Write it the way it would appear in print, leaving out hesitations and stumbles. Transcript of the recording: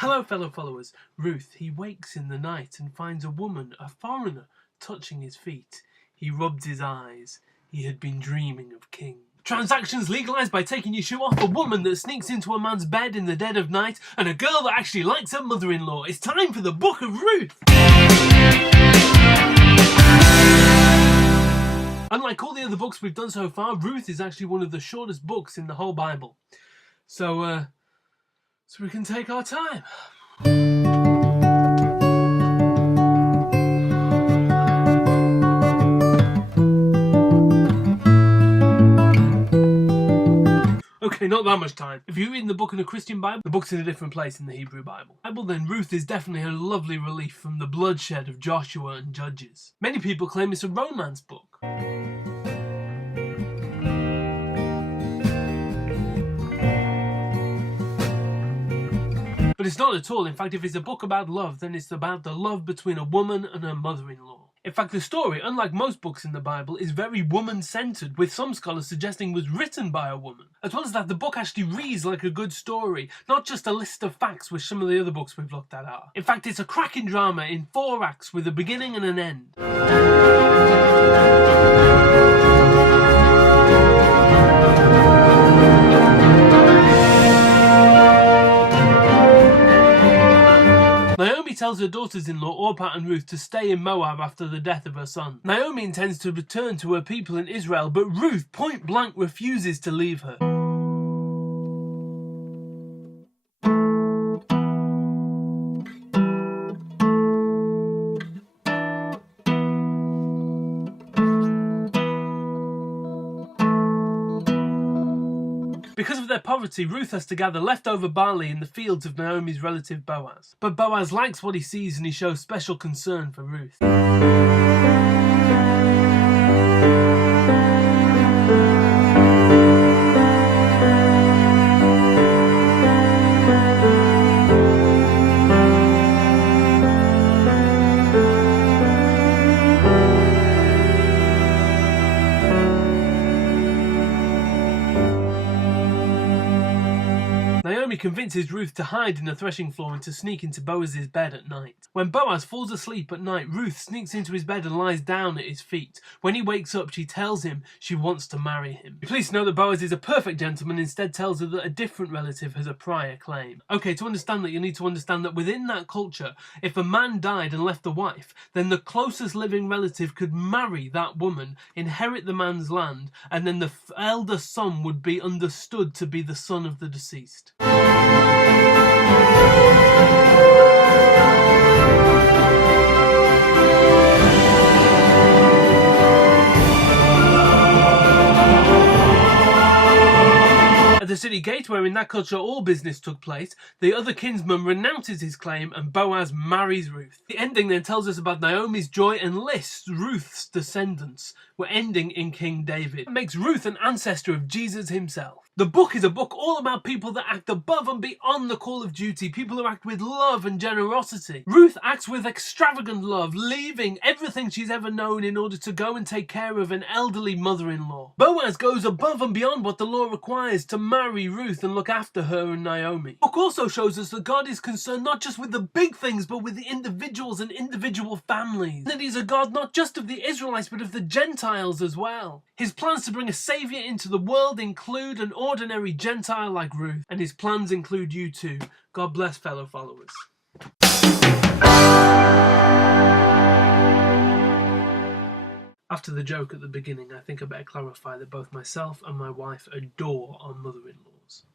Hello, fellow followers. Ruth, he wakes in the night and finds a woman, a foreigner, touching his feet. He rubs his eyes. He had been dreaming of kings. Transactions legalized by taking your shoe off, a woman that sneaks into a man's bed in the dead of night, and a girl that actually likes her mother-in-law. It's time for the Book of Ruth! Unlike all the other books we've done so far, Ruth is actually one of the shortest books in the whole Bible. So we can take our time. Okay, not that much time. If you're reading the book in a Christian Bible, the book's in a different place in the Hebrew Bible. Then Ruth is definitely a lovely relief from the bloodshed of Joshua and Judges. Many people claim it's a romance book. But it's not at all. In fact, if it's a book about love, then it's about the love between a woman and her mother-in-law. In fact, the story, unlike most books in the Bible, is very woman-centered, with some scholars suggesting it was written by a woman. As well as that, the book actually reads like a good story, not just a list of facts which some of the other books we've looked at are. In fact, it's a cracking drama in 4 acts with a beginning and an end. Naomi tells her daughters-in-law Orpah and Ruth to stay in Moab after the death of her son. Naomi intends to return to her people in Israel, but Ruth point-blank refuses to leave her. Because of their poverty, Ruth has to gather leftover barley in the fields of Naomi's relative BOAZ. But BOAZ likes what he sees and he shows special concern for Ruth. Naomi convinces Ruth to hide in the threshing floor and to sneak into Boaz's bed at night. When Boaz falls asleep at night, Ruth sneaks into his bed and lies down at his feet. When he wakes up, she tells him she wants to marry him. You're pleased to know that Boaz is a perfect gentleman, instead tells her that a different relative has a prior claim. Okay, to understand that, you need to understand that within that culture, if a man died and left a wife, then the closest living relative could marry that woman, inherit the man's land, and then the elder son would be understood to be the son of the deceased. At the city gate, where in that culture all business took place, the other kinsman renounces his claim and Boaz marries Ruth. The ending then tells us about Naomi's joy and lists Ruth's descendants. We're ending in King David. It makes Ruth an ancestor of Jesus himself. The book is a book all about people that act above and beyond the call of duty, people who act with love and generosity. Ruth acts with extravagant love, leaving everything she's ever known in order to go and take care of an elderly mother-in-law. Boaz goes above and beyond what the law requires to marry Ruth and look after her and Naomi. The book also shows us that God is concerned not just with the big things, but with the individuals and individual families. That he's a God not just of the Israelites, but of the Gentiles as well. His plans to bring a saviour into the world include an ordinary Gentile like Ruth, and his plans include you too. God bless, fellow followers. After the joke at the beginning, I think I better clarify that both myself and my wife adore our mother-in-laws.